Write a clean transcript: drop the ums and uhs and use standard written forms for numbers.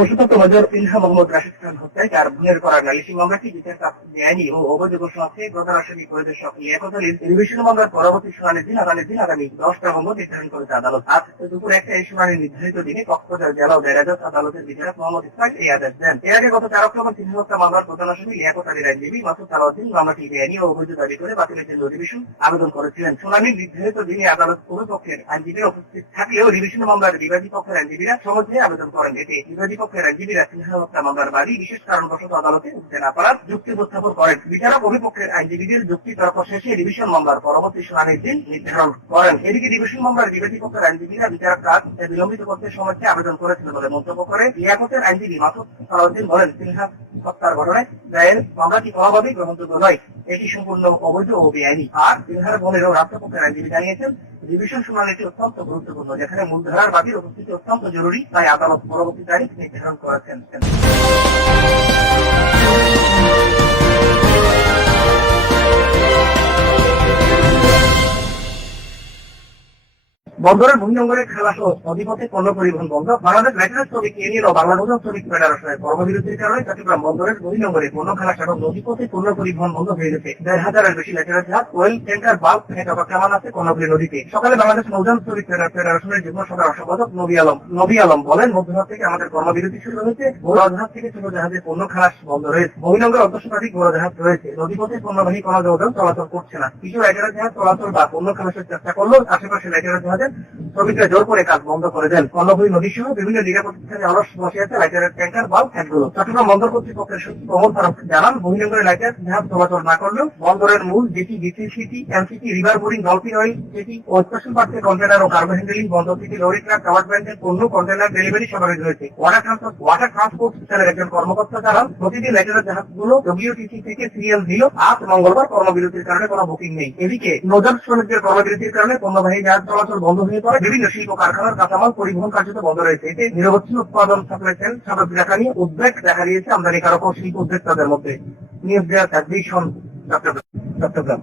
বসত মেজর সিনহা মোহাম্মদ রাশিদ খান হত্যায় তার বোনের করা নালিশি মামলাটি বিচার দেয়নি ও অবৈধ ঘোষণা আছে প্রধান আসামি পরিদর্শক লিয়াকত আলীর রিভিশন মামলার পরবর্তী শুনানির দিন আগামী 10 নভেম্বর নির্ধারণ করেছে আদালত। আজ দুপুর 1টায় এই শুনানির নির্ধারিত দিনে কক্সবাজার জেলা ও দায়রা জজ আদালতের বিচারক মোহাম্মদ ইসমাইল এই আদেশ দেন। এর আগে গত 4 অক্টোবর সিনহা হত্যা মামলার প্রধান আসামি লিয়াকত আলীর আইনজীবী মাসুদ সালাউদ্দিন মামলাটি বেআইনি ও অবৈধ দাবি করে বাতিলের জন্য রিভিশন আবেদন করেছিলেন। শুনানির নির্ধারিত দিনে আদালত উভয় পক্ষের আইনজীবীরা উপস্থিত থাকলেও রিভিশন মামলার বিবাদী পক্ষের আইনজীবীরা সমঝে আবেদন করেন। এতে বিবাদী পক্ষের আইনজীবীরা সিনহা হত্যা মামলার বাদী বিশেষ কারণবশত আদালতে উঠতে না পারার যুক্তি উপস্থাপন করেন। বিচারক অভিপক্ষের আইনজীবীদের যুক্তি তর্ক শেষে রিভিশন মামলার পরবর্তী শুনানির দিন নির্ধারণ করেন। এদিকে রিভিশন মামলার বিবাদী পক্ষের আইনজীবীরা বিচারক কাজ বিলম্বিত করতে সমঝে আবেদন করেছিল বলে মন্তব্য করে লিয়াকতের আইনজীবী মাসুদ সালাউদ্দিন বলেন, সিনহা হত্যার ঘটনায় দায়ের মামলাটি কোনোভাবেই গ্রহণযোগ্য নয়, এটি সম্পূর্ণ অবৈধ ও বেআইনি। আর সিনহার বোনেরও রাষ্ট্রপক্ষের আইনজীবী জানিয়েছেন, রিভিশন শুনানিটি অত্যন্ত গুরুত্বপূর্ণ, যেখানে মূলধারার বাদীর উপস্থিতি অত্যন্ত জরুরি, তাই আদালত পরবর্তী তারিখ নির্ধারণ করেছেন। বন্দরের বহিরঙ্গনের খেলা সহ নদীপথে পণ্য পরিবহন বন্ধ। বাংলাদেশ ম্যাটেরিয়াল শ্রমিক ইউনিয়ন ও বাংলাদেশ শ্রমিক ফেডারেশনের কর্মবিরতির কারণে চট্টগ্রাম বন্দরের বহিরঙ্গনে পণ্য খেলা সহ নদীপথে পণ্য পরিবহন বন্ধ হয়ে গেছে। 1,500-এর বেশি ল্যাটেরাল জাহাজ, ওয়েল, ট্যাঙ্কার, বাল্ক কেমন আছে কর্ণফুলী নদীতে। সকালে বাংলাদেশ নৌযান শ্রমিক ফেডারেশনের যুগ্ম সাধারণ সম্পাদক নবী আলম বলেন, মধ্যরাত থেকে আমাদের কর্মবিরতি শুরু হয়েছে। বড় জাহাজ থেকে ছোট জাহাজে পণ্য খালাস বন্ধ রয়েছে। বহিরঙ্গের অর্ধশতাধিক বড় জাহাজ রয়েছে। নদীপথে পণ্যবাহী কোনো নৌযান চলাচল করছে না। কিছু ল্যাটেরাল জাহাজ চলাচল বা পণ্য খালাসের চেষ্টা করলেও আশেপাশে ল্যাটেরাল জাহাজের শ্রমিকরা জোর করে কাজ বন্ধ করে দেন। কর্ণফুলী নদী সহ বিভিন্ন নিরাপদ স্থানে অলস বসে আছে লাইটারের ট্যাঙ্কার, বাল্ক হ্যাটগুলো। চট্টগ্রাম বন্দর কর্তৃপক্ষের সচিব প্রমোদ ফারুক জানান, বহিরঙ্গের লাইটার জাহাজ চলাচল না করলেও বন্দরের মূল jetty, BCCT, MCT, river boring, dolphin oil jetty ও স্পেশাল পার্টে কন্টেনার ও কার্গো হ্যান্ডেলিং, বন্দর থেকে লরি, ট্রাক, কাভার্ড ভ্যানের পণ্য কন্টেনার ডেলিভারি স্বাভাবিক রয়েছে। ওয়াটার ট্রান্সপোর্ট সিস্টেমের একজন কর্মকর্তা জানান, প্রতিদিন লাইটারের জাহাজগুলো ডব্লিউটিসি থেকে সিরিয়াল দিল। আজ মঙ্গলবার কর্মবিরতির কারণে কোনো বুকিং নেই। এদিকে নৌযান শ্রমিকদের কর্মবিরতির কারণে পণ্যবাহী জাহাজ চলাচল বন্ধ হয়ে পড়ে। বিভিন্ন শিল্প কারখানার কাঁচামাল পরিবহন কার্যত বন্ধ রয়েছে। এতে নিরবচ্ছিন্ন উৎপাদন সাপ্লাই চেইন স্বাভাবিক রাখা নিয়ে উদ্বেগ দেখা দিয়েছে আমদানিকারক ও শিল্প উদ্যোক্তাদের মধ্যে। News desk, Chittagong.